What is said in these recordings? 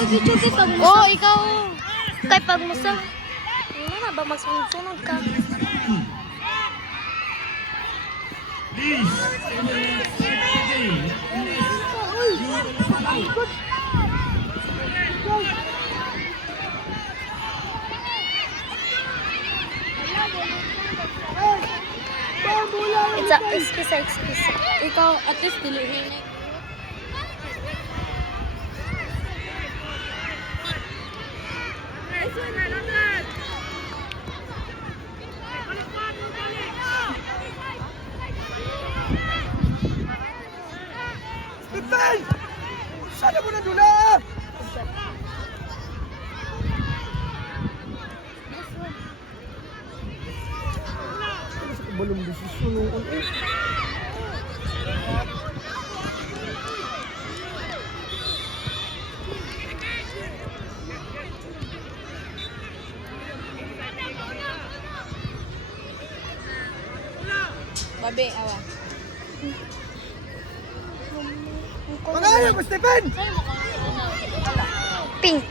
Chubi-chubi pag musa. Oh, ikaw. Kay pag musa. Ano na ba magsunod-sunod ka? Excuse. Ikaw, at least dilihin na. Stephen! Sana mo na dula! Ano sa kabalong desisyon ng ano? Babe, awa. Mga mo, Stephen! Pink.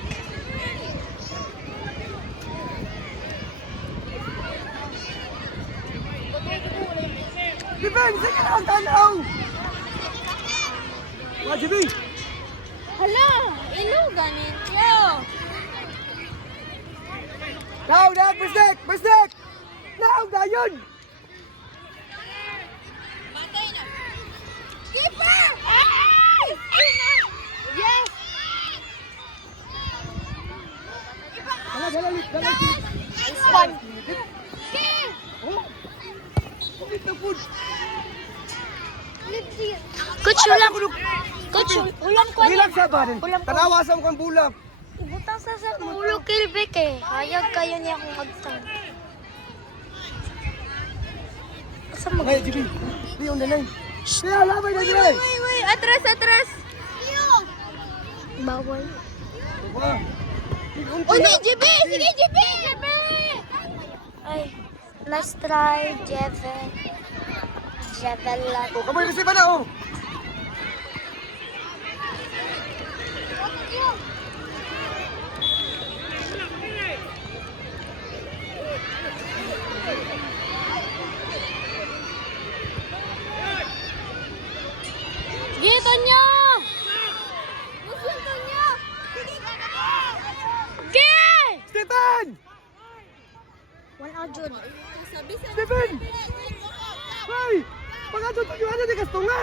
Stephen, sige na ang tanaw! Mga Jibi! Hala, ilo ganin. Yo. Now, first deck! Now, dayon! Batay na. Keeper! Yes! Dala. One. Oh! Ulit na food! Coach, ulam. Coach, ulam ko. Bilang sa ba rin? Ulam ko. Tanawasan ko ang bulang! Ibutang sa ulo kilbik eh. Hayag kayo niya akong hagtang. Asa mag... Ngayon, Jibi! Di on the line! Kaya, labay na dyan! Wait. Atras. Bawal. Diba? Uy, JB! Sige, JB! Ay, nice try, Jeven. Jeven lang. Oh, kamay kasi ba na, oh! Sige, Tonyo! Stephen! One out, Jun. Stephen! Hey! Pagkatong tujuan na di kasto nga!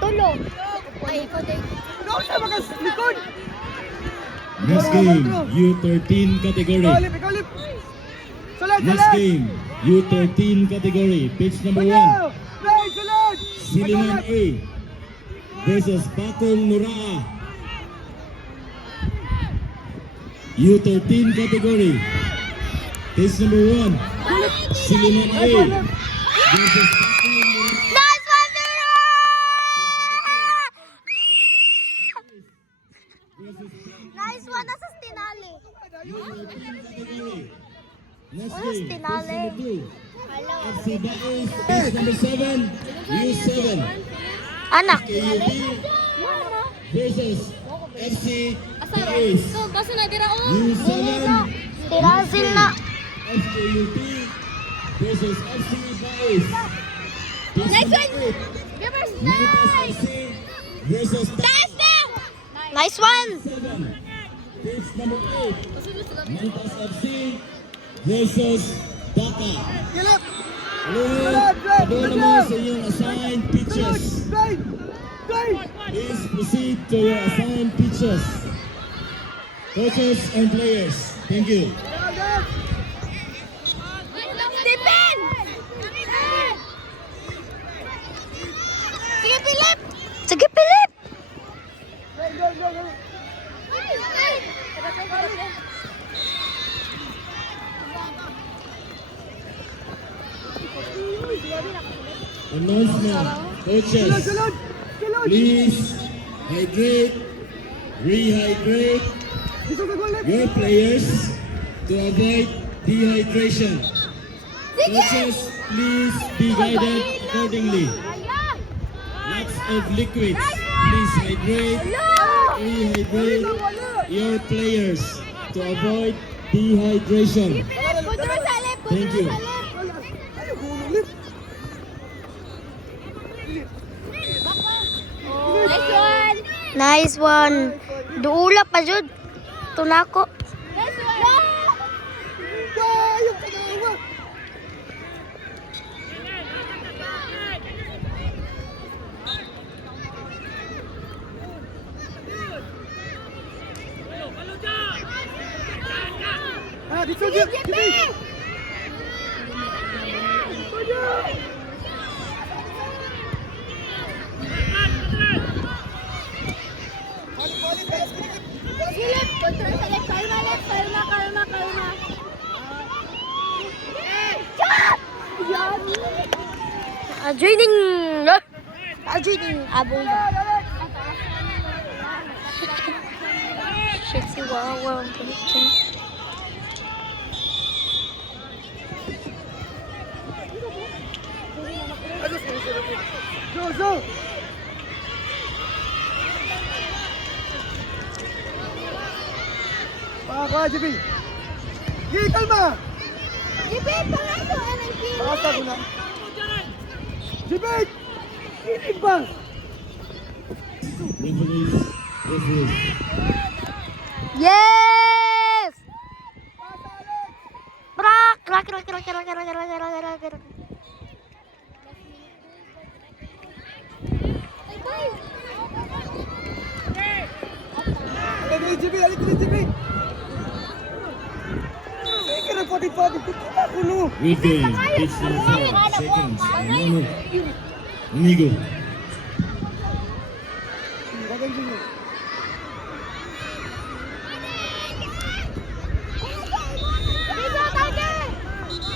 Tulo. Ay, ikaw din. Ikaw siya likod! Next game, U13 category. Ikaw lip! Sulat! Next game, U13 category. Pitch number 1. Right, sulat! Siliman A versus Bakong Nuraa. U13 category. Pitch number 1. Siliman A versus Bakong Nuraa. Nice one, Mira! Nice one, nasa tinali. Next Wala game, tinali. pitch number 2. FC Baez, pitch number 7. U7 Anak. KUB versus FC Baez. Basta na dira o. U7 Tirazil na. FKUP versus FC Baez. Next one. Givers Manitas FC versus Taas na! Nice one. 7. Pitch number 8. Manitas FC versus Dhaka. Kilap! Ulit, ito naman sa inyong assigned pitches. Right! Please proceed to your assigned pitches. Coaches and players, thank you. Stephen! Sige, Philip! Sige, Philip. Go! Announcement, coaches, Sunod! please hydrate, rehydrate Gusto ka go left! your players to avoid dehydration. Coaches, please be guided accordingly. Lots of liquids. Please hydrate. rehydrate your players to avoid dehydration. Control sa left, Thank you. control sa left. Ayaw ko ulit. Next one. Nice one. Duula pa jud. Tunako. Next one. Ayaw ka na. Ah, dito dito. Philip, control sa left. Kalma, left. Kalma, kalma, kalma. Shot! Yan. Joining. Joining. Abong. Shit si Wawa. Go, go. Baka, JB. Gigi, kalma. Ibe, pangaso. Anong kilo? Basta ko na. JB! Gigi ba? Referees. Yes! Brak! Rak, rak, rak, rak, rak, rak, rak, rak, rak. Hey, JB, alik na, JB. Sige na, pati-pati. Kukuha ko, no. Within pitch number 4 seconds. Manu. Inigo. Bagay din yun. Dito, target.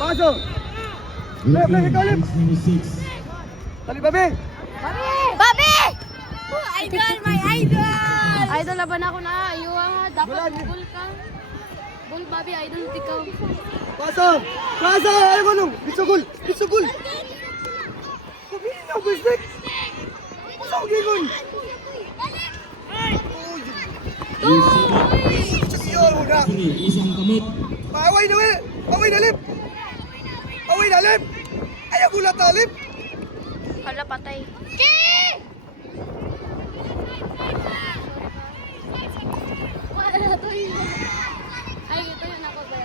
Pasok. Within ikaw, Lim. pitch number 6. Dali, babe. Bobby! Bobby! Oh, idol, my idol! Idol laban ako na. Ayuha nga. Dapat Bulan. bull ka. Bull, Bobby. Idol, tikaw. Pasok. Pasok. Ayaw ko, no. Bisugol. Bisugol. Sabihin na, bisik. Pasok, gigon. Referee, isang kamot. Paway na, we. Paway na, Lip. Paway na, Lip. Ayaw ko na, Lip. Hala, patay. Wala na to yun. Ay, ito yun ako ba?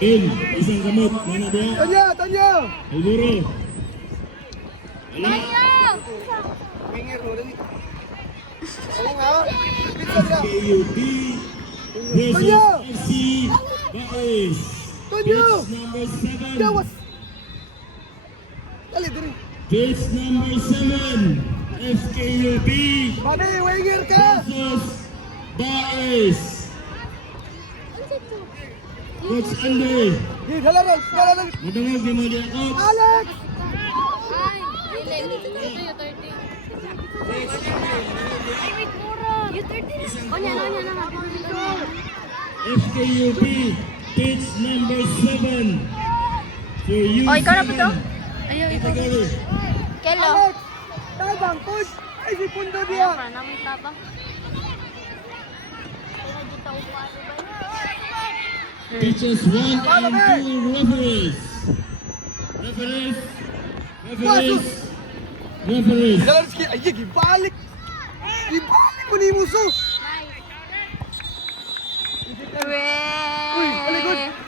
In, isang kamot. Mana dia? Tanya, Tanya. Alburo. Ala. Winger, no, dali. Oo nga. Pinsan na. KUP versus Tonyo! FC Baez. Tonyo! Pitch number 7. Gawas. Dali, dali. Pitch number 7. FKUP Babe, winger ka. versus Baez. Coach Andy, Di, dalaran. Dalaran. madungog di mo dia coach. Alex. Ay, ito yung 30. Ay, wait, mura. Yung 30. O, yan na. FKUP pitch number 7. For you. Oh, ikaw na ba to? Ayaw, ito. Category. Kelo. Alex. Tabang, coach. Ay, si Pundo dia. Para namin tabang. Pitches 1 and 2 referees. Referees. Referees. Referees. Dalaran, sige. Ay, gibalik.